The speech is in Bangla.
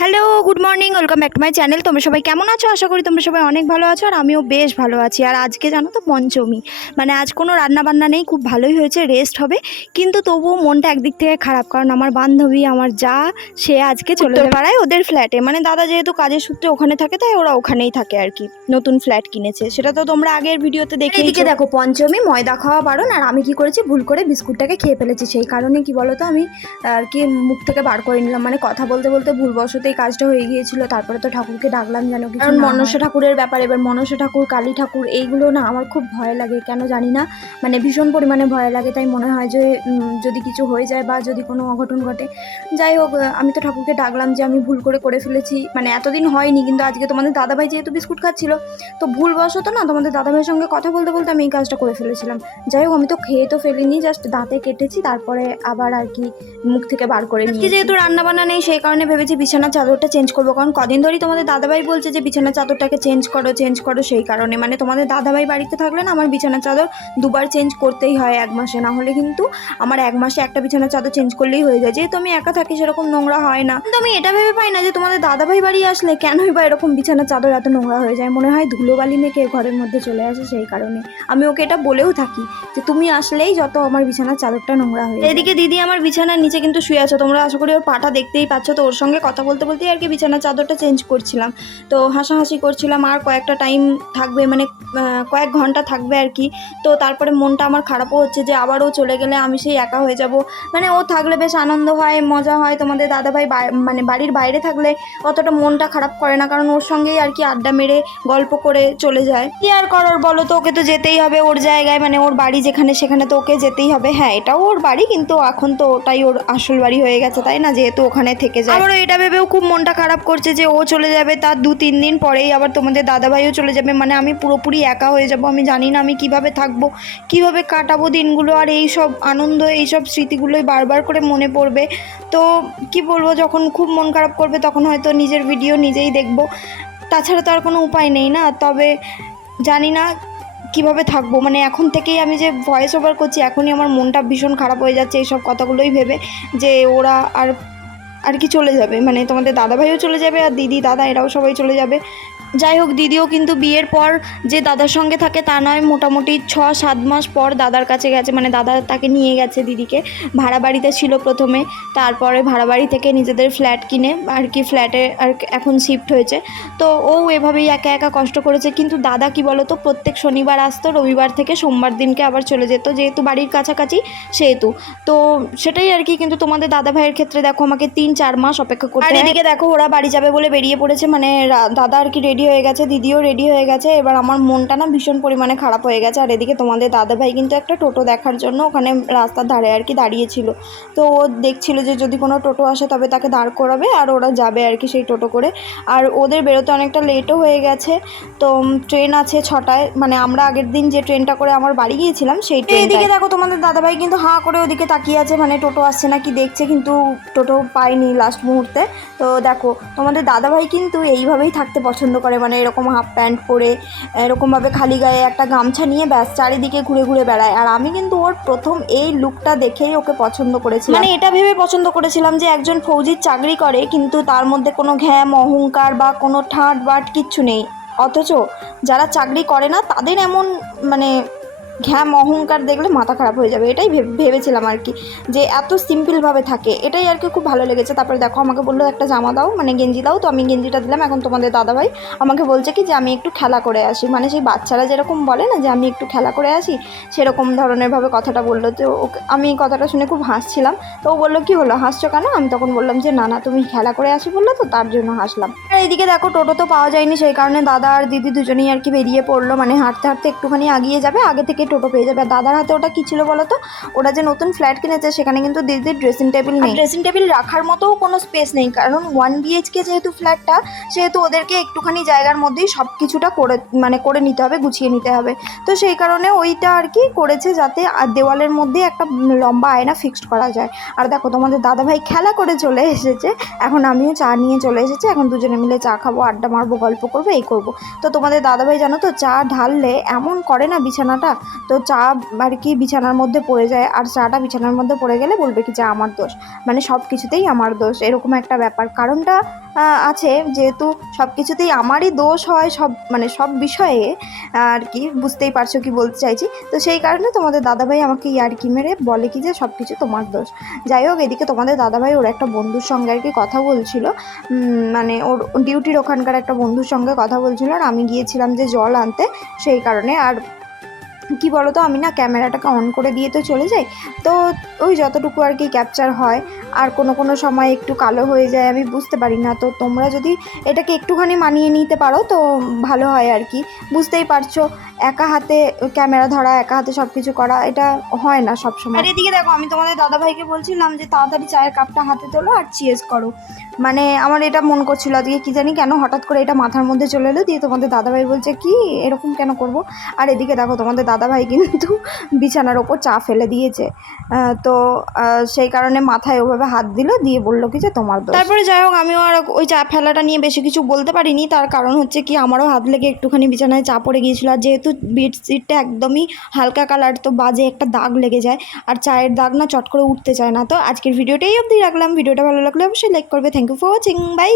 Hello good morning welcome back to my channel তোমরা সবাই কেমন আছো? আশা করি তোমরা সবাই অনেক ভালো আছো আর আমিও বেশ ভালো আছি। আর আজকে জানো তো পঞ্চমী। মানে আজ কোনো রান্নাবান্না নেই খুব ভালোই হয়েছে রেস্ট হবে। কিন্তু তবুও মনটা একদিক থেকে খারাপ কারণ আমার বান্ধবী আমার যা সে আজকে চলে পাড়ায় ওদের ফ্ল্যাটে মানে দাদা যেহেতু কাজের সূত্রে ওখানে থাকে তাই ওরা ওখানেই থাকে আর কি। নতুন ফ্ল্যাট কিনেছে। সেটা তো তোমরা আগের ভিডিওতে দেখে এদিকে দেখো পঞ্চমী ময়দা খাওয়া বারণ। আর আমি কি করেছি ভুল করে বিস্কুটটাকে খেয়ে ফেলেছি। সেই কারণে কি বলতো আমি আর কি মুখ থেকে বার করে নিলাম। মানে কথা বলতে বলতে ভুলবশতই কাজটা হয়ে গিয়েছিল তারপরে তো ঠাকুরকে ডাকলাম যেন কিছু কারণ মনসা ঠাকুরের ব্যাপার এবার মনসা ঠাকুর কালী ঠাকুর এইগুলো না আমার খুব ভয় লাগে কেন জানি না। মানে ভীষণ পরিমাণে ভয় লাগে তাই মনে হয় যে যদি কিছু হয়ে যায় বা যদি কোনো অঘটন ঘটে। যাই হোক আমি তো ঠাকুরকে ডাকলাম যে আমি ভুল করে করে ফেলেছি। মানে এতদিন হয়নি কিন্তু আজকে তোমাদের দাদাভাই যেহেতু বিস্কুট খাচ্ছিল তো ভুলবশত না তোমাদের দাদাভাইয়ের সঙ্গে কথা বলতে বলতে আমি এই কাজটা করে ফেলেছিলাম। যাই হোক আমি তো খেয়ে তো ফেলিনি জাস্ট দাঁতে কেটেছি তারপরে আবার আর কি মুখ থেকে বার করে নিয়ে যেহেতু রান্না বান্না নেই সেই কারণে ভেবেছি বিছানার চাদরটা চেঞ্জ করব। কারণ কদিন ধরেই তোমাদের দাদাভাই বলছে যে, বিছানার চাদরটাকে চেঞ্জ করো চেঞ্জ করো সেই কারণে। মানে তোমাদের দাদাভাই বাড়িতে থাকলে না, আমার বিছানার চাদর দুবার চেঞ্জ করতেই হয় এক মাসে। না হলে কিন্তু আমার এক মাসে একটা বিছানার চাদর চেঞ্জ করলেই হয়ে যায়। যেহেতু আমি একা থাকি, সেরকম নোংরা হয় না। কিন্তু আমি এটা ভেবে পাই না যে, তোমাদের দাদাভাই বাড়ি আসলে কেনই বা এরকম বিছানার চাদর এত নোংরা হয়ে যায়? মনে হয় ধুলোবালি মেখে ঘরের মধ্যে চলে আসে সেই কারণে। আমি ওকে এটা বলেও থাকি যে, তুমি আসলেই যত আমার বিছানার চাদরটা নোংরা হয়ে এদিকে দিদি আমার বিছানার নিচে কিন্তু শুয়ে আছো। তোমরা আশা করি ওর পাটা দেখতেই পাচ্ছ। তো ওর সঙ্গে কথা বলতে বলতেই আর কি বিছানার চাদরটা চেঞ্জ করছিলাম। তো হাসাহাসি করছিলাম আর কয়েকটা টাইম থাকবে মানে কয়েক ঘণ্টা থাকবে আর কি। তো তারপরে মনটা আমার খারাপও হচ্ছে যে আবারও চলে গেলে আমি সেই একা হয়ে যাব। মানে ও থাকলে বেশ আনন্দ হয়, মজা হয়। তোমাদের দাদাভাই মানে বাড়ির বাইরে থাকলে অতটা মনটা খারাপ করে না, কারণ ওর সঙ্গেই আর কি আড্ডা মেরে গল্প করে চলে যায়। কি আর করার বলো তো, ওকে তো যেতেই হবে ওর জায়গায়। মানে ওর বাড়ি যেখানে, সেখানে তো ওকে যেতেই হবে। হ্যাঁ এটাও ওর বাড়ি, কিন্তু এখন তো ওটাই ওর আসল বাড়ি হয়ে গেছে, তাই না? যেহেতু ওখানে থেকে যায়। আমারও এটা ভেবেও খুব মনটা খারাপ করছে যে ও চলে যাবে তার দু তিন দিন পরেই, আবার তোমাদের দাদাভাইও চলে যাবে। মানে আমি পুরোপুরি একা হয়ে যাব, আমি জানি না আমি কীভাবে থাকব, কীভাবে কাটাবো দিনগুলো আর এই সব আনন্দ, এই সব স্মৃতিগুলোই বারবার করে মনে পড়বে। তো কি বলব, যখন খুব মন খারাপ করবে তখন হয়তো নিজের ভিডিও নিজেই দেখব। তাছাড়া তো আর কোনো উপায় নেই না, তবে জানি না কীভাবে থাকব। মানে এখন থেকেই আমি যে ভয়েস ওভার করছি, এখনই আমার মনটা ভীষণ খারাপ হয়ে যাচ্ছে এইসব কথাগুলোই ভেবে যে ওরা আর আর কি চলে যাবে। মানে তোমাদের দাদাভাইও চলে যাবে আর দিদি, দাদা এরাও সবাই চলে যাবে। যাই হোক, দিদিও কিন্তু বিয়ের পর যে দাদার সঙ্গে থাকে তা নয়, মোটামুটি ছ, সাত মাস পর দাদার কাছে গেছে। মানে দাদা তাকে নিয়ে গেছে দিদিকে। ভাড়া বাড়িতে ছিল প্রথমে। তারপরে ভাড়া বাড়ি থেকে নিজেদের ফ্ল্যাট কিনে আর কি ফ্ল্যাটে আর এখন শিফট হয়েছে। তো ও এভাবেই একা একা কষ্ট করেছে। কিন্তু দাদা কি বলতো, প্রত্যেক শনিবার আসতো, রবিবার থেকে সোমবার দিনকে আবার চলে যেত। যেহেতু বাড়ির কাছাকাছি, সেহেতু। তো সেটাই আর কি। কিন্তু তোমাদের দাদা ভাইয়ের ক্ষেত্রে দেখো, আমাকে তিন চার মাস অপেক্ষা করতে আর এদিকে দেখো ওরা বাড়ি যাবে বলে বেরিয়ে পড়েছে মানে দাদা আর কি রেডি হয়ে গেছে দিদিও রেডি হয়ে গেছে এবার আমার মনটা না ভীষণ পরিমাণে খারাপ হয়ে গেছে। আর এদিকে তোমাদের দাদা ভাই কিন্তু একটা টোটো দেখার জন্য ওখানে রাস্তার ধারে আর কি দাঁড়িয়েছিল। তো ও দেখছিল যে যদি কোনো টোটো আসে তবে তাকে দাঁড় করাবে আর ওরা যাবে আর কি সেই টোটো করে। আর ওদের বেরোতে অনেকটা লেটও হয়ে গেছে। তো ট্রেন আছে ছটায় মানে আমরা আগের দিন যে ট্রেনটা করে আমার বাড়ি গিয়েছিলাম সেই ট্রেন এদিকে দেখো তোমাদের দাদাভাই কিন্তু হাঁ করে ওদিকে তাকিয়ে আছে মানে টোটো আসছে না কি দেখছে কিন্তু টোটো পায়নি। লাস্ট মুহূর্তে। তো দেখো, তোমাদের দাদাভাই কিন্তু এইভাবেই থাকতে পছন্দ করে। মানে এরকম হাফ প্যান্ট পরে, এরকমভাবে খালি গায়ে একটা গামছা নিয়ে ব্যাস চারিদিকে ঘুরে ঘুরে বেড়ায়। আর আমি কিন্তু ওর প্রথম এই লুকটা দেখেই ওকে পছন্দ করেছিলাম। মানে এটা ভেবে পছন্দ করেছিলাম যে একজন ফৌজির চাকরি করে, কিন্তু তার মধ্যে কোনো ঘ্যাম, অহংকার বা কোনো ঠাঁট বাট কিচ্ছু নেই। অথচ যারা চাকরি করে না, তাদের এমন মানে ঘ্যাম, অহংকার দেখলে মাথা খারাপ হয়ে যাবে। এটাই ভেবে- ভেবেছিলাম আর কি, যে এত সিম্পলভাবে থাকে। এটাই আর কি খুব ভালো লেগেছে। তারপরে দেখো, আমাকে বলল, একটা জামা দাও মানে গেঞ্জি দাও। তো আমি গেঞ্জিটা দিলাম এখন তোমাদের দাদাভাই। আমাকে বলছে কি, যে আমি একটু খেলা করে আসি। মানে সেই বাচ্চারা যেরকম বলে না, যে আমি একটু খেলা করে আসি? সেরকম ধরনেরভাবে কথাটা বলল। তো আমি কথাটা শুনে খুব হাসছিলাম। তো ও বলল, কি হলো? হাসছো কেন? আমি তখন বললাম, যে না না, তুমি খেলা করে আসি বলল তো তার জন্য হাসলাম। আর এইদিকে দেখো, টোটো তো পাওয়া যায়নি, সেই কারণে দাদা আর দিদি দুজনেই আর কি বেরিয়ে পড়ল। মানে হাঁটতে হাঁটতে একটুখানি আগিয়ে যাবে। আগে থেকে টোটো পেয়ে যাবে। আর দাদার হাতে ওটা কি ছিল বলো তো ওরা যে নতুন ফ্ল্যাট কিনেছে সেখানে কিন্তু দিদির ড্রেসিং টেবিল নেই। ড্রেসিং টেবিল রাখার মতোও কোনো স্পেস নেই। কারণ ওয়ান বিএইচকে যেহেতু ফ্ল্যাটটা সেহেতু ওদেরকে একটুখানি জায়গার মধ্যেই সব কিছুটা করে মানে করে নিতে হবে গুছিয়ে নিতে হবে। তো সেই কারণে ওইটা আর কি করেছে যাতে দেওয়ালের মধ্যে একটা লম্বা আয়না ফিক্সড করা যায়। আর দেখো তোমাদের দাদাভাই খেলা করে চলে এসেছে। এখন আমিও চা নিয়ে চলে এসেছি। এখন দুজনে মিলে চা খাব আড্ডা মারবো গল্প করব এই করব। তো তোমাদের দাদাভাই জানো তো চা ঢাললে এমন করে না বিছানাটা? তো চা আর কি বিছানার মধ্যে পড়ে যায় আর চাটা বিছানার মধ্যে পড়ে গেলে বলবে কি যে আমার দোষ। মানে সব কিছুতেই আমার দোষ, এরকম একটা ব্যাপার। কারণটা আছে যেহেতু সব কিছুতেই আমারই দোষ হয় সব মানে সব বিষয়ে, আর কি বুঝতেই পারছ কি বলতে চাইছি। তো সেই কারণে তোমাদের দাদাভাই আমাকে ইয়ার্কি মেরে বলে কি যে সব কিছু তোমার দোষ। যাই হোক, এদিকে তোমাদের দাদাভাই ওর একটা বন্ধুর সঙ্গে আর কি কথা বলছিল। মানে ওর ডিউটির ওখানকার একটা বন্ধুর সঙ্গে কথা বলছিল আর আমি গিয়েছিলাম যে জল আনতে, সেই কারণে। আর কি বলো তো আমি না ক্যামেরাটাকে অন করে দিয়ে তো চলে যাই। তো ওই যতটুকু আর কি ক্যাপচার হয়, আর কোনো কোনো সময় একটু কালো হয়ে যায়, আমি বুঝতে পারি না। তো তোমরা যদি এটাকে একটুখানি মানিয়ে নিতে পারো, তো ভালো হয় আর কি। বুঝতেই পারছ, একা হাতে ক্যামেরা ধরা, একা হাতে সব কিছু করা, এটা হয় না সব সময় আর এদিকে দেখো, আমি তোমাদের দাদাভাইকে বলছিলাম যে, তাড়াতাড়ি চায়ের কাপটা হাতে তোলো আর চিয়েস করো। মানে আমার এটা মন করছিল, আজকে কি জানি কেন হঠাৎ করে এটা মাথার মধ্যে চলে এলো, দিয়ে তোমাদের দাদাভাই বলছে, কি? এরকম কেন করব? আর এদিকে দেখো, তোমাদের দাদাভাই কিন্তু বিছানার ওপর চা ফেলে দিয়েছে। তো সেই কারণে মাথায় ওভাবে হাত দিল, দিয়ে বলল কি যে তোমার তারপরে যাই হোক, আমিও আর ওই চা ফেলাটা নিয়ে বেশি কিছু বলতে পারিনি। তার কারণ হচ্ছে কি, আমারও হাত লেগে একটুখানি বিছানায় চা পড়ে গিয়েছিল। আর যেহেতু বেডশিটটা একদমই হালকা কালার তো বাজে একটা দাগ লেগে যায়। আর চায়ের দাগ না চট করে উঠতে চায় না। তো আজকের ভিডিওটাই অবধি রাখলাম। ভিডিওটা ভালো লাগলে অবশ্যই লাইক করবে। Thank you for watching bye